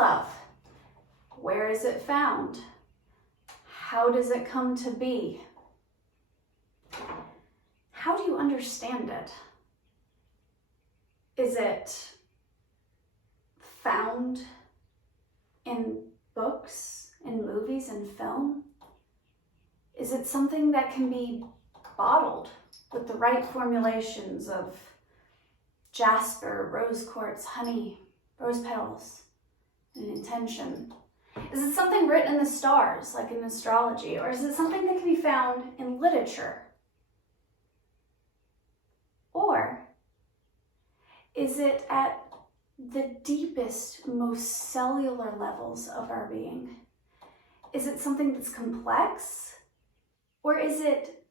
love? Where is it found? How does it come to be? How do you understand it? Is it found in books, in movies, and film? Is it something that can be bottled with the right formulations of jasper, rose quartz, honey, rose petals, and intention? Is it something written in the stars, like in astrology, or is it something that can be found in literature? Or is it at the deepest, most cellular levels of our being? Is it something that's complex? Or is it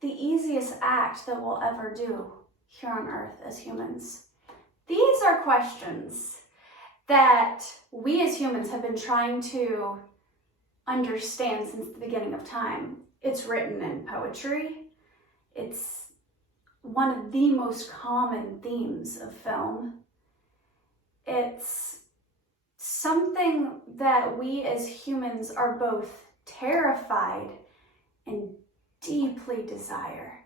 the easiest act that we'll ever do here on earth as humans? These are questions that we as humans have been trying to understand since the beginning of time. It's written in poetry. It's one of the most common themes of film. It's something that we as humans are both terrified and deeply desire.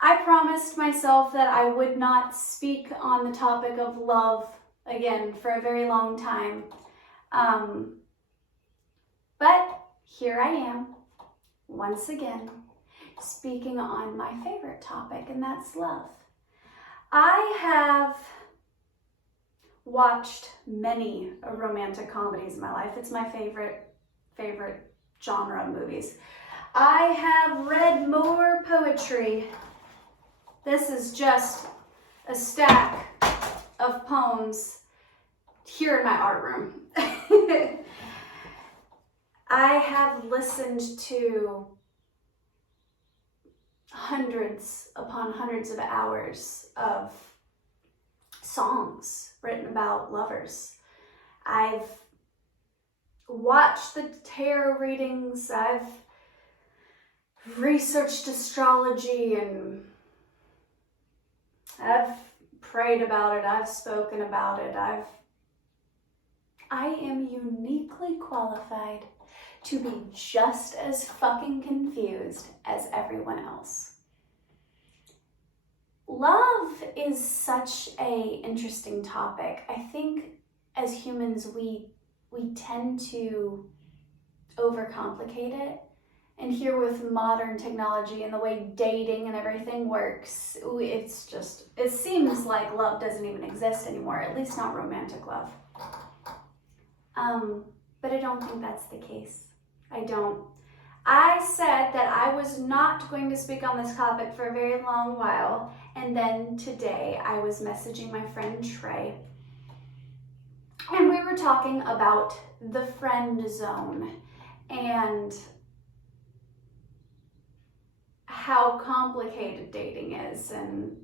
I promised myself that I would not speak on the topic of love again for a very long time. But here I am, once again, speaking on my favorite topic, and that's love. I have watched many romantic comedies in my life. It's my favorite genre of movies. I have read more poetry. This is just a stack of poems here in my art room. I have listened to hundreds upon hundreds of hours of songs written about lovers. I've watched the tarot readings. I've researched astrology, and I've prayed about it. I've spoken about it. I am uniquely qualified to be just as fucking confused as everyone else. Love is such an interesting topic. I think as humans, we tend to overcomplicate it. And here with modern technology and the way dating and everything works, it seems like love doesn't even exist anymore, at least not romantic love. But I don't think that's the case. I don't. I said that I was not going to speak on this topic for a very long while, and then today I was messaging my friend Trey, and we were talking about the friend zone and how complicated dating is, and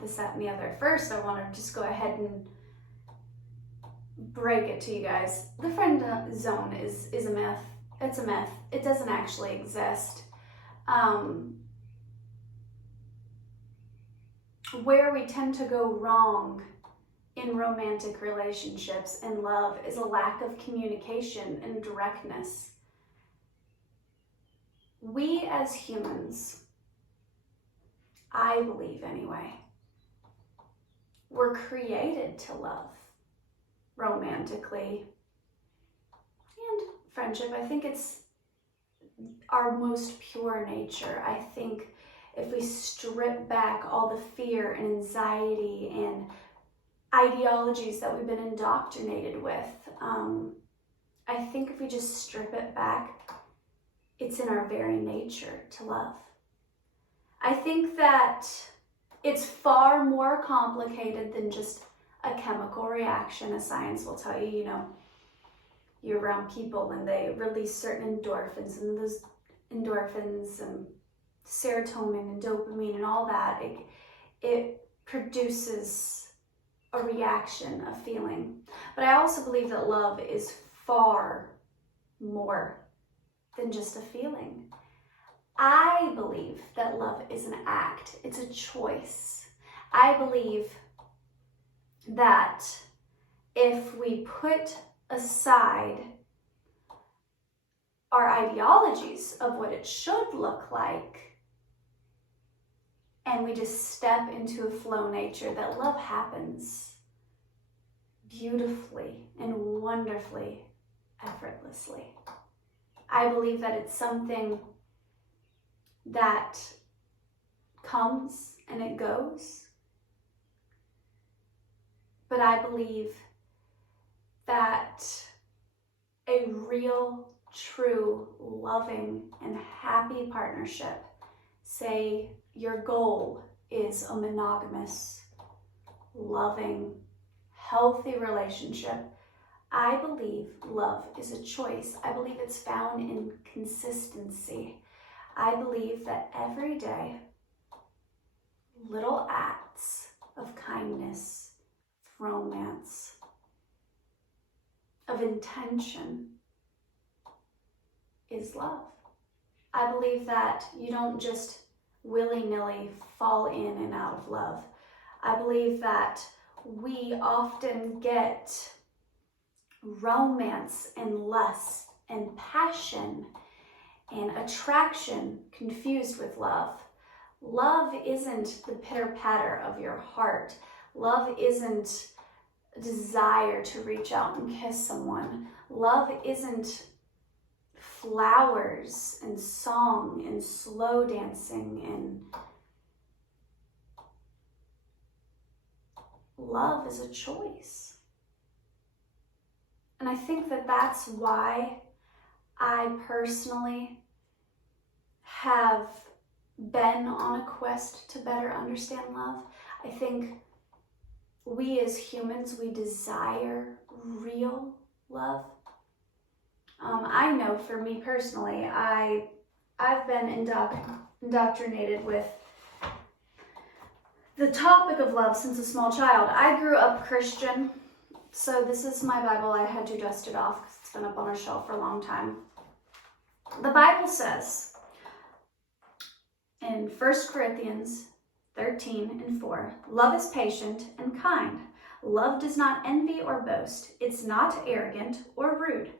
this, that, and the other. First, I want to just go ahead and break it to you guys. The friend zone is a myth. It's a myth. It doesn't actually exist. Where we tend to go wrong in romantic relationships and love is a lack of communication and directness. We as humans, I believe anyway, were created to love romantically and friendship. I think it's our most pure nature. I think if we strip back all the fear and anxiety and ideologies that we've been indoctrinated with, I think if we just strip it back, it's in our very nature to love. I think that it's far more complicated than just a chemical reaction, as science will tell you. You're around people and they release certain endorphins, and those endorphins and serotonin and dopamine and all that, it produces a reaction, a feeling. But I also believe that love is far more than just a feeling. I believe that love is an act. It's a choice. I believe that if we put aside our ideologies of what it should look like, and we just step into a flow nature, that love happens beautifully and wonderfully, effortlessly. I believe that it's something that comes and it goes. But I believe that a real, true, loving, and happy partnership, say your goal is a monogamous, loving, healthy relationship, I believe love is a choice. I believe it's found in consistency. I believe that every day, little acts of kindness, of romance, of intention is love. I believe that you don't just willy-nilly fall in and out of love. I believe that we often get romance and lust and passion and attraction confused with love. Love isn't the pitter-patter of your heart. Love isn't a desire to reach out and kiss someone. Love isn't flowers and song and slow dancing, and love is a choice. And I think that that's why I personally have been on a quest to better understand love. I think we as humans, we desire real love. I know for me personally, I've been indoctrinated with the topic of love since a small child. I grew up Christian, so this is my Bible. I had to dust it off because it's been up on a shelf for a long time. The Bible says in 1 Corinthians 13:4, love is patient and kind. Love does not envy or boast. It's not arrogant or rude.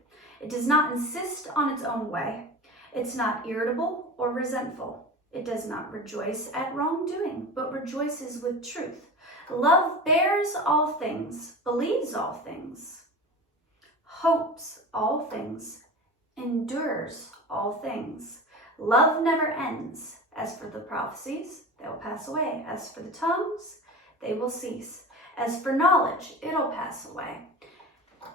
It does not insist on its own way. It's not irritable or resentful. It does not rejoice at wrongdoing, but rejoices with truth. Love bears all things, believes all things, hopes all things, endures all things. Love never ends. As for the prophecies, they will pass away. As for the tongues, they will cease. As for knowledge, it'll pass away.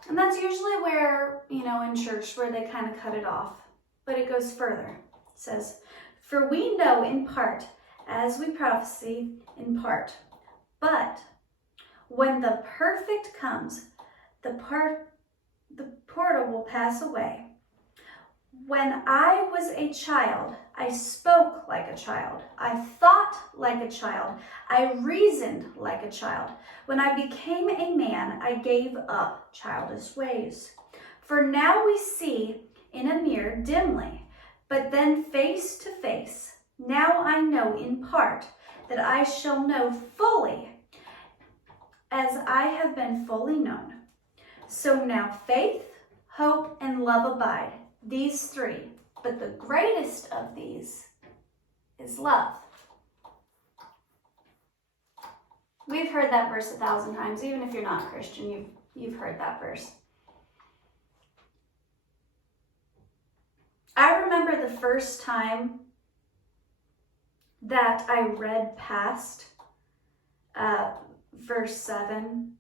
And that's usually where, in church, where they kind of cut it off. But it goes further. It says, for we know in part, as we prophesy in part. But when the perfect comes, the portal will pass away. When I was a child, I spoke like a child. I thought like a child. I reasoned like a child. When I became a man, I gave up childish ways. For now we see in a mirror dimly, but then face to face. Now I know in part, that I shall know fully, as I have been fully known. So now faith, hope, and love abide. These three, but the greatest of these is love. We've heard that verse 1,000 times. Even if you're not Christian, you've heard that verse. I remember the first time that I read past verse 7,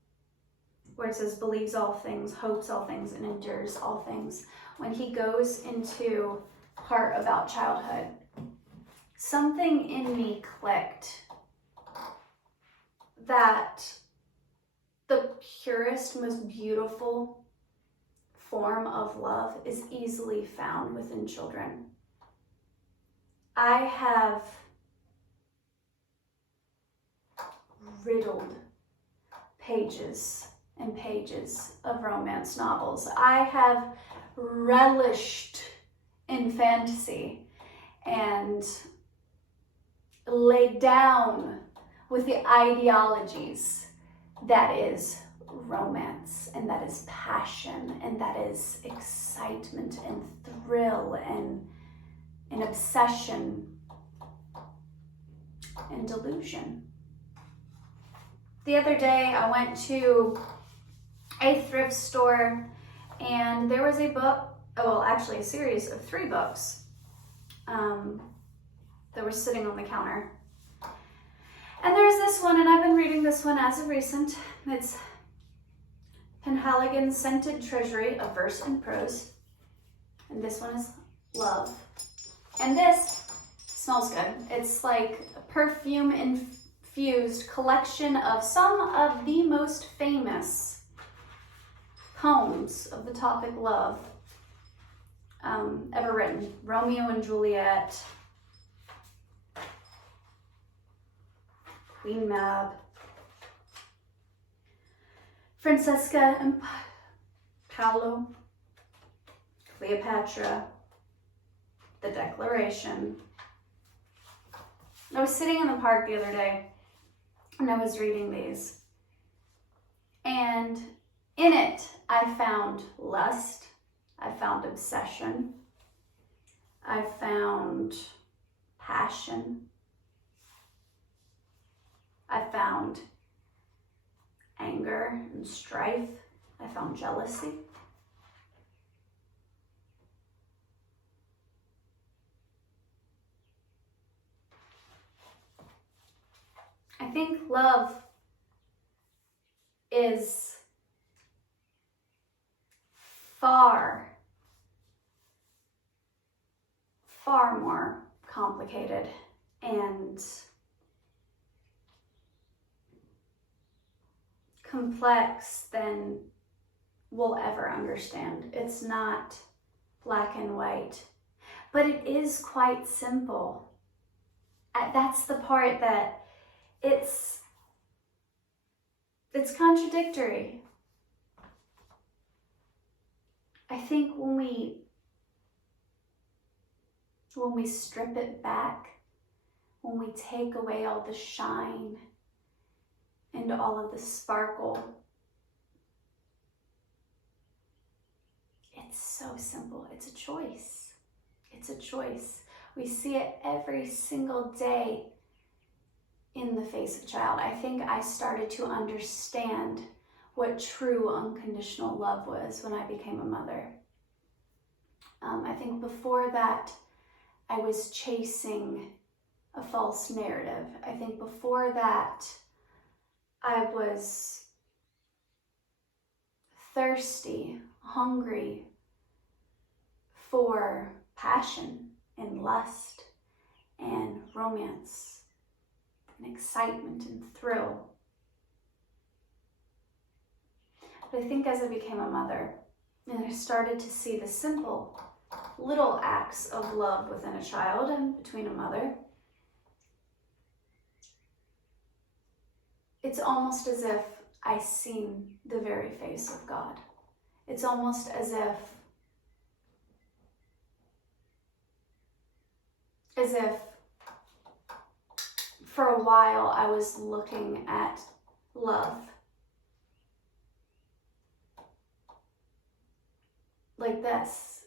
where it says, believes all things, hopes all things, and endures all things. When he goes into part about childhood, something in me clicked that the purest, most beautiful form of love is easily found within children. I have riddled pages and pages of romance novels. I have relished in fantasy and laid down with the ideologies that is romance, and that is passion, and that is excitement and thrill and an obsession and delusion. The other day I went to a thrift store and there was a book, well actually a series of 3 books that were sitting on the counter. And there's this one, and I've been reading this one as of recent. It's Penhaligon's Scented Treasury of Verse and Prose. And this one is Love. And this smells good. It's like a perfume-infused collection of some of the most famous poems of the topic love ever written. Romeo and Juliet, Queen Mab, Francesca and Paolo, Cleopatra, The Declaration. I was sitting in the park the other day and I was reading these. And in it, I found lust, I found obsession, I found passion, I found anger and strife, I found jealousy. I think love is far more complicated and complex than we'll ever understand. It's not black and white, but it is quite simple. That's the part that it's contradictory. I think when we strip it back, when we take away all the shine and all of the sparkle, it's so simple. It's a choice. It's a choice. We see it every single day in the face of a child. I think I started to understand what true unconditional love was when I became a mother. I think before that, I was chasing a false narrative. I think before that, I was thirsty, hungry for passion and lust and romance and excitement and thrill. But I think as I became a mother and I started to see the simple little acts of love within a child and between a mother, it's almost as if I seen the very face of God. It's almost as if for a while I was looking at love like this,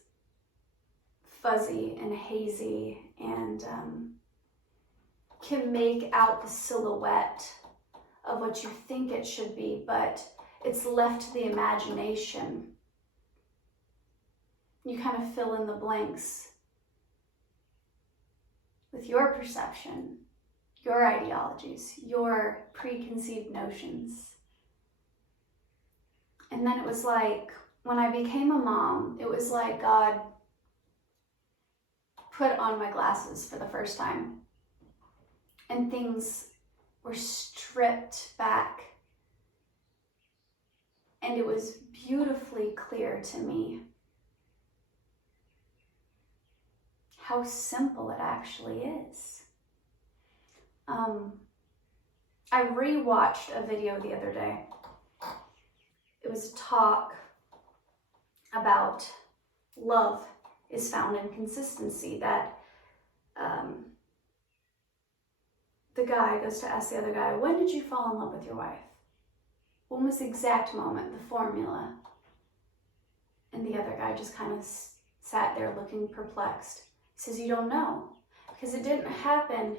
fuzzy and hazy, and can make out the silhouette of what you think it should be, but it's left to the imagination. You kind of fill in the blanks with your perception, your ideologies, your preconceived notions. And then it was like, when I became a mom, it was like God put on my glasses for the first time, and things were stripped back, and it was beautifully clear to me how simple it actually is. I rewatched a video the other day. It was a talk about love is found in consistency, that the guy goes to ask the other guy, when did you fall in love with your wife? When was the exact moment, the formula? And the other guy just kind of sat there looking perplexed. He says, you don't know, because it didn't happen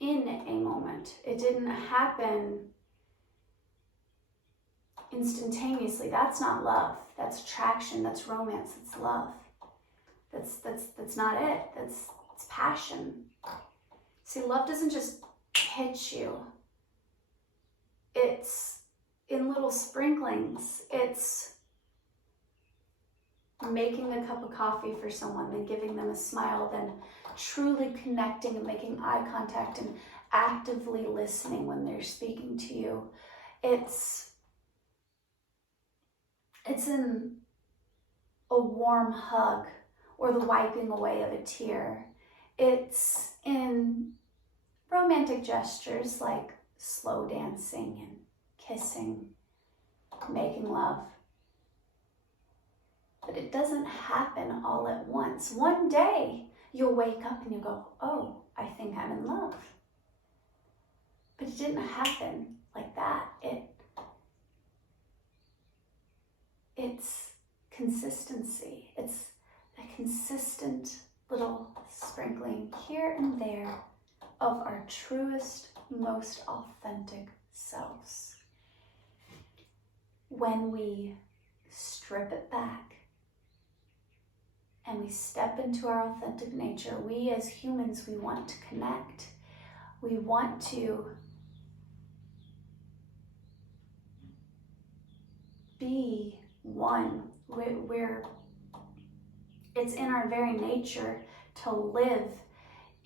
in a moment. It didn't happen instantaneously. That's not love. That's attraction. That's romance. That's love. That's not it. It's passion. See, love doesn't just hit you. It's in little sprinklings. It's making a cup of coffee for someone, then giving them a smile, then truly connecting and making eye contact and actively listening when they're speaking to you. It's in a warm hug or the wiping away of a tear. It's in romantic gestures like slow dancing and kissing, making love. But it doesn't happen all at once. One day you'll wake up and you'll go, oh, I think I'm in love. But it didn't happen like that. It's consistency. It's a consistent little sprinkling here and there of our truest, most authentic selves. When we strip it back and we step into our authentic nature, we as humans, we want to connect. We want to be one. It's in our very nature to live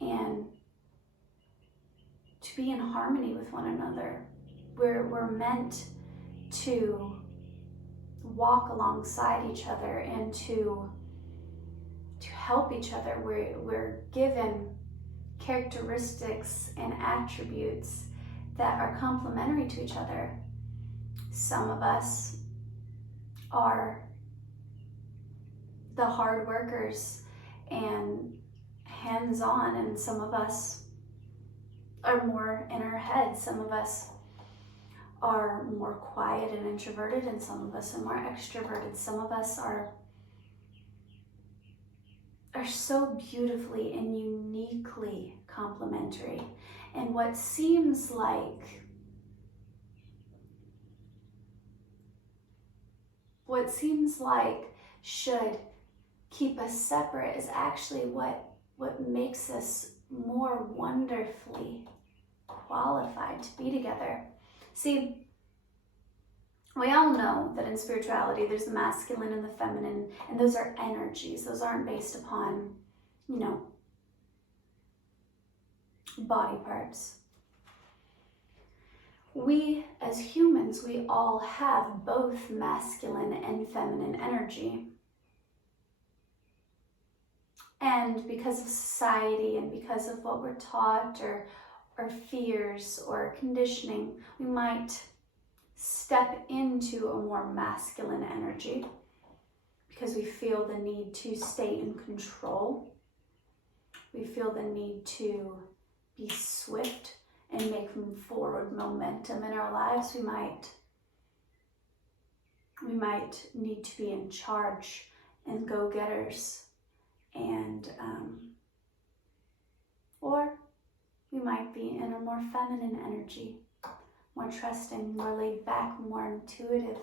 and to be in harmony with one another. We're meant to walk alongside each other and to help each other. We're given characteristics and attributes that are complementary to each other. Some of us are the hard workers and hands-on, and some of us are more in our heads. Some of us are more quiet and introverted, and some of us are more extroverted. Some of us are so beautifully and uniquely complementary. And what seems like should keep us separate is actually what makes us more wonderfully qualified to be together. See, we all know that in spirituality there's the masculine and the feminine, and those are energies. Those aren't based upon, body parts. We as humans, we all have both masculine and feminine energy. And because of society and because of what we're taught or fears or conditioning, we might step into a more masculine energy because we feel the need to stay in control. We feel the need to be swift and make forward momentum in our lives. We might need to be in charge and go-getters, and or we might be in a more feminine energy, more trusting, more laid back, more intuitive,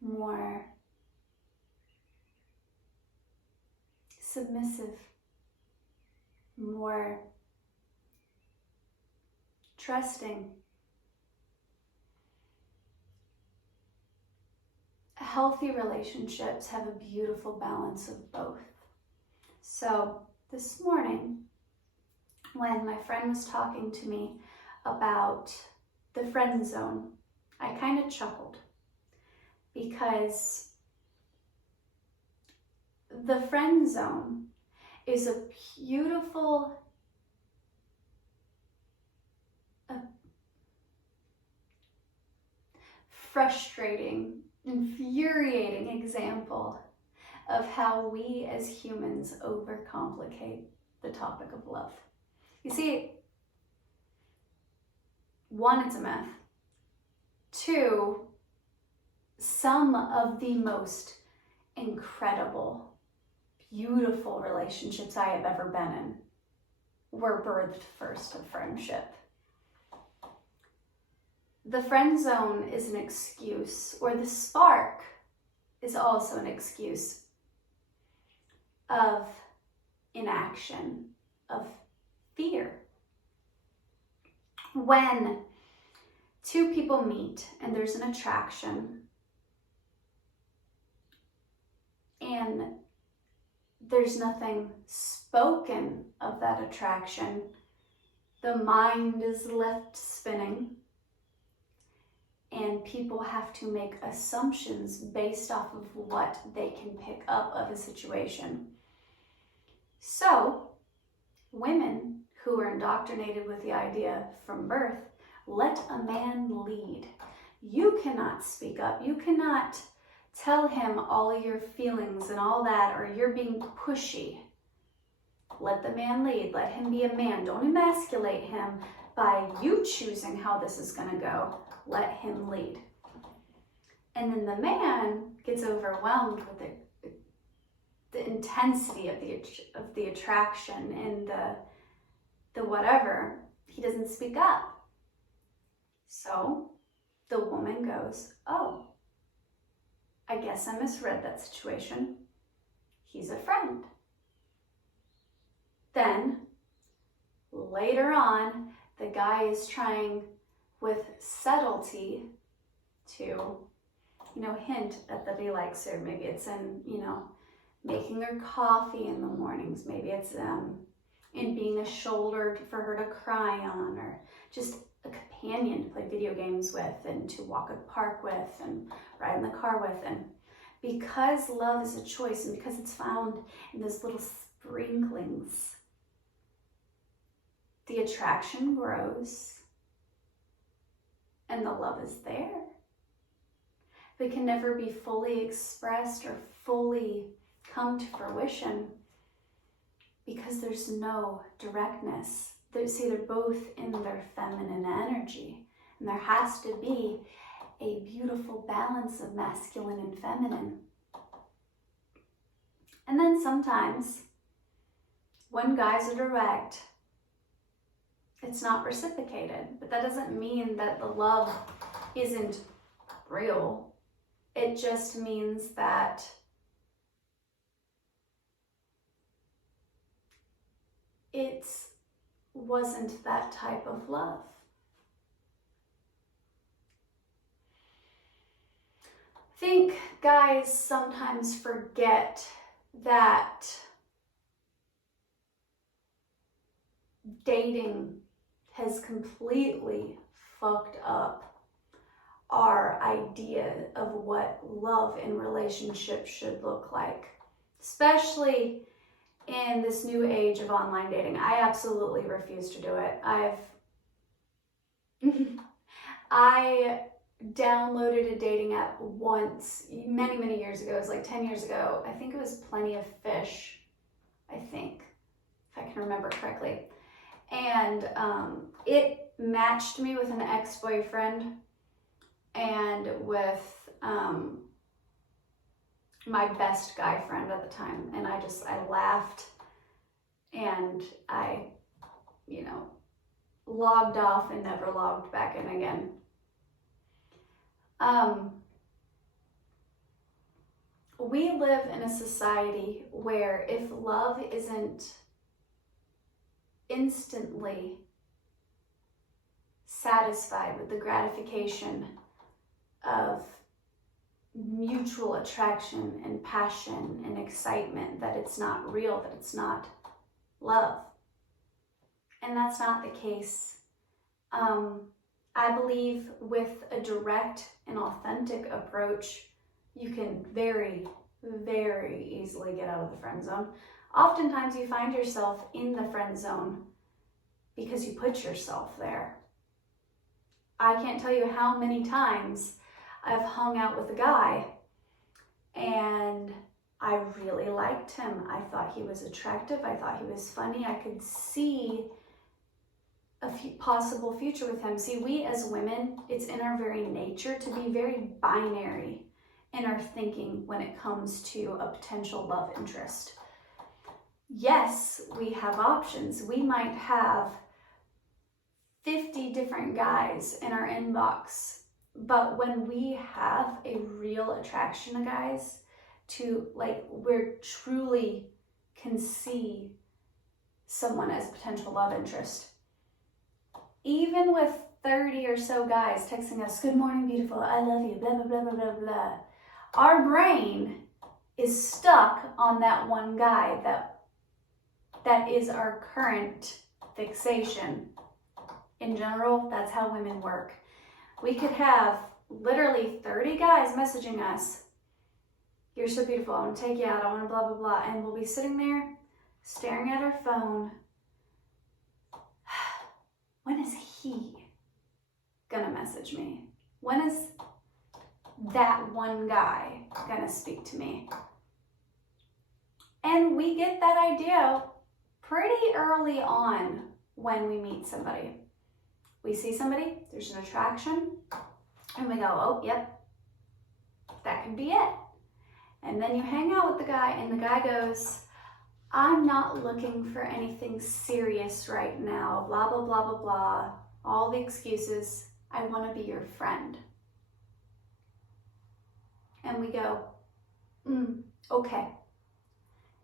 more submissive, more trusting. Healthy relationships have a beautiful balance of both. So this morning, when my friend was talking to me about the friend zone, I kind of chuckled because the friend zone is a beautiful, frustrating, infuriating example of how we as humans overcomplicate the topic of love. You see, one, it's a myth. Two, some of the most incredible, beautiful relationships I have ever been in were birthed first of friendship. The friend zone is an excuse, or the spark is also an excuse of inaction, of fear. When two people meet and there's an attraction, and there's nothing spoken of that attraction, the mind is left spinning, and people have to make assumptions based off of what they can pick up of a situation. So, women who are indoctrinated with the idea from birth, let a man lead. You cannot speak up. You cannot tell him all of your feelings and all that, or you're being pushy. Let the man lead. Let him be a man. Don't emasculate him by you choosing how this is going to go. Let him lead. And then the man gets overwhelmed with the intensity of the attraction and the whatever. He doesn't speak up. So the woman goes, oh, I guess I misread that situation. He's a friend. Then later on, the guy is trying with subtlety to, hint at that he likes her. Maybe it's in, making her coffee in the mornings. Maybe it's in being a shoulder for her to cry on, or just a companion to play video games with and to walk at the park with and ride in the car with. And because love is a choice, and because it's found in those little sprinklings, the attraction grows and the love is there. But it can never be fully expressed or fully come to fruition because there's no directness. They're both in their feminine energy, and there has to be a beautiful balance of masculine and feminine. And then sometimes when guys are direct, it's not reciprocated, but that doesn't mean that the love isn't real. It just means that it wasn't that type of love. I think guys sometimes forget that dating has completely fucked up our idea of what love in relationships should look like, especially in this new age of online dating. I absolutely refuse to do it. I downloaded a dating app once, many years ago. It was like 10 years ago. I think it was Plenty of Fish, I think, if I can remember correctly. And it matched me with an ex-boyfriend and with my best guy friend at the time. And I laughed, and I, logged off and never logged back in again. We live in a society where if love isn't instantly satisfied with the gratification of mutual attraction and passion and excitement, that it's not real, that it's not love. And that's not the case. I believe with a direct and authentic approach, you can very, very easily get out of the friend zone. Oftentimes you find yourself in the friend zone because you put yourself there. I can't tell you how many times I've hung out with a guy and I really liked him. I thought he was attractive. I thought he was funny. I could see a possible future with him. See, we as women, it's in our very nature to be very binary. in our thinking when it comes to a potential love interest. Yes, we have options. We might have 50 different guys in our inbox, but when we have a real attraction to guys, to like, we're truly can see someone as potential love interest. Even with 30 or so guys texting us, good morning, beautiful, I love you, blah, blah, blah, blah, blah, blah. Our brain is stuck on that one guy that is our current fixation. In general, that's how women work. We could have literally 30 guys messaging us, you're so beautiful, I want to take you out, I want to blah, blah, blah. And we'll be sitting there staring at our phone. When is he gonna message me? When is that one guy gonna speak to me? And we get that idea pretty early on when we meet somebody. We see somebody, there's an attraction, and we go, oh, yep, that could be it. And then you hang out with the guy, and the guy goes, I'm not looking for anything serious right now, blah, blah, blah, blah, blah, all the excuses. I want to be your friend. And we go, okay,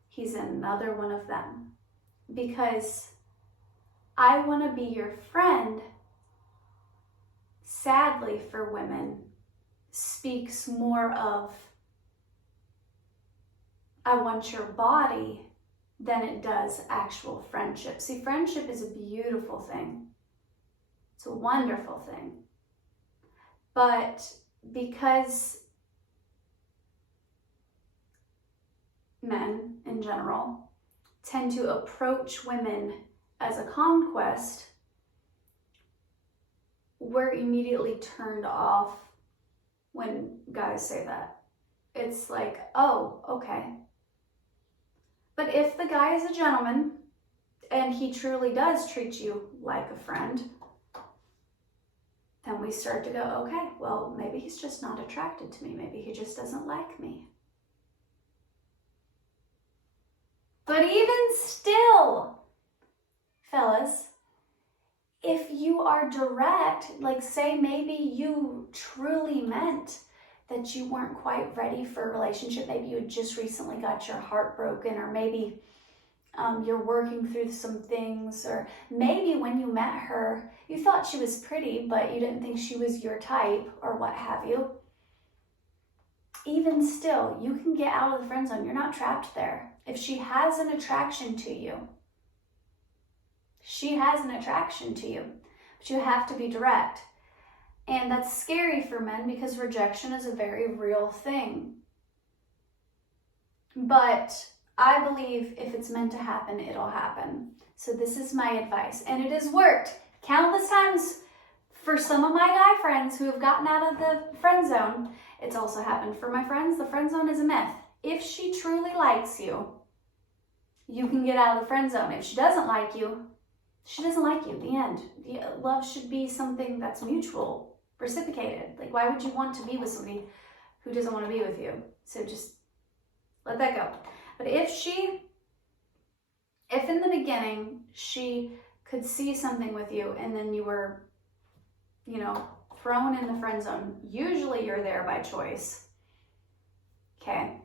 he's another one of them. Because I want to be your friend, sadly for women, speaks more of I want your body than it does actual friendship. See, friendship is a beautiful thing. It's a wonderful thing. But because men in general tend to approach women as a conquest, we're immediately turned off when guys say that. It's like, oh, okay. But if the guy is a gentleman and he truly does treat you like a friend, then we start to go, okay, well, maybe he's just not attracted to me. Maybe he just doesn't like me. But even still, fellas, if you are direct, like say maybe you truly meant that you weren't quite ready for a relationship, maybe you had just recently got your heart broken, or maybe you're working through some things, or maybe when you met her, you thought she was pretty, but you didn't think she was your type, or what have you. Even still, you can get out of the friend zone. You're not trapped there. If she has an attraction to you, she has an attraction to you, but you have to be direct. And that's scary for men because rejection is a very real thing. But I believe if it's meant to happen, it'll happen. So this is my advice. And it has worked countless times for some of my guy friends who have gotten out of the friend zone. It's also happened for my friends. The friend zone is a myth. If she truly likes you, you can get out of the friend zone. If she doesn't like you, she doesn't like you. The end. Love should be something that's mutual, reciprocated. Like, why would you want to be with somebody who doesn't want to be with you? So just let that go. But if in the beginning she could see something with you and then you were, thrown in the friend zone, usually you're there by choice. Okay.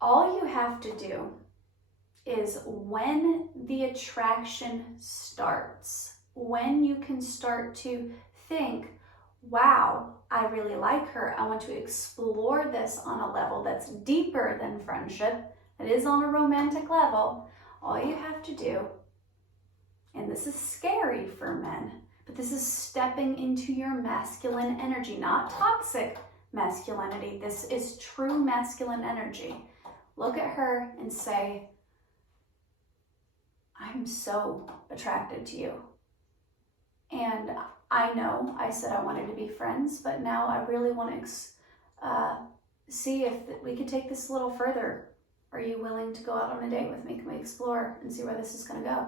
All you have to do is when the attraction starts, when you can start to think, wow, I really like her. I want to explore this on a level that's deeper than friendship. It is on a romantic level. All you have to do, and this is scary for men, but this is stepping into your masculine energy, not toxic masculinity. This is true masculine energy. Look at her and say, I'm so attracted to you. And I know I said I wanted to be friends, but now I really want to see if we could take this a little further. Are you willing to go out on a date with me? Can we explore and see where this is going to go?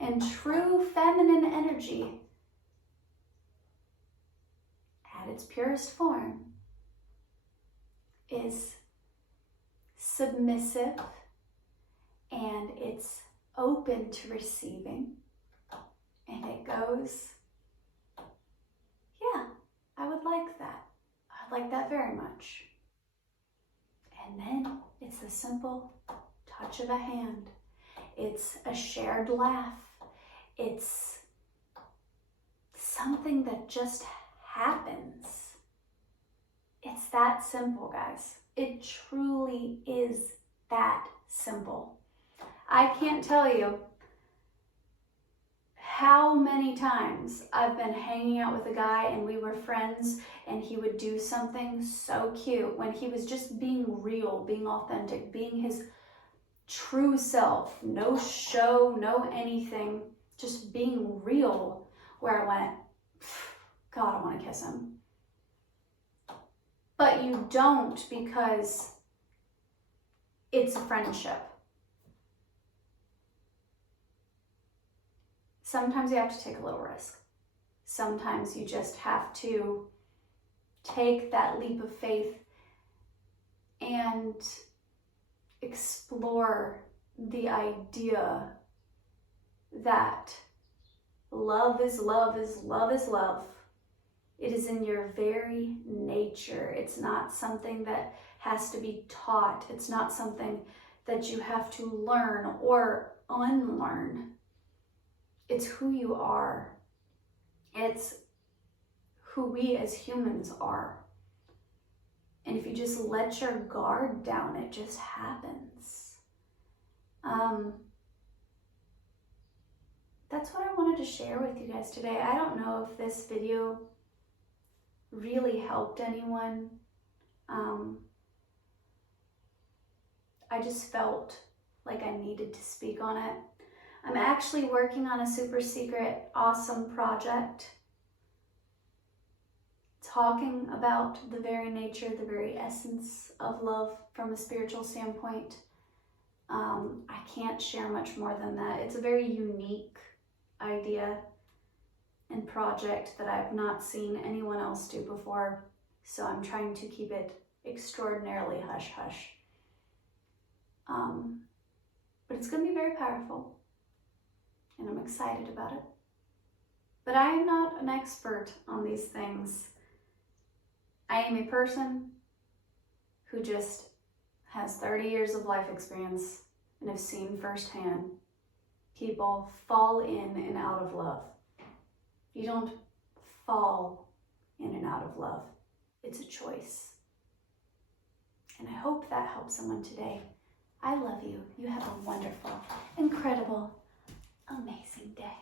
And true feminine energy, at its purest form, is submissive and it's open to receiving. And it goes, yeah, I would like that. I'd like that very much. And then it's a simple touch of a hand. It's a shared laugh. It's something that just happens. It's that simple, guys. It truly is that simple. I can't tell you how many times I've been hanging out with a guy and we were friends and he would do something so cute when he was just being real, being authentic, being his true self, no show, no anything, just being real, where I went, God, I want to kiss him. But you don't, because it's a friendship. Sometimes you have to take a little risk. Sometimes you just have to take that leap of faith and explore the idea that love is love is love is love. It is in your very nature. It's not something that has to be taught. It's not something that you have to learn or unlearn. It's who you are. It's who we as humans are. And if you just let your guard down, it just happens. That's what I wanted to share with you guys today. I don't know if this video really helped anyone. I just felt like I needed to speak on it. I'm actually working on a super secret, awesome project talking about the very nature, the very essence of love from a spiritual standpoint. I can't share much more than that. It's a very unique idea and project that I've not seen anyone else do before, so I'm trying to keep it extraordinarily hush-hush. But it's going to be very powerful, and I'm excited about it. But I am not an expert on these things. I am a person who just has 30 years of life experience and have seen firsthand people fall in and out of love. You don't fall in and out of love. It's a choice. And I hope that helps someone today. I love you. You have a wonderful, incredible, amazing day.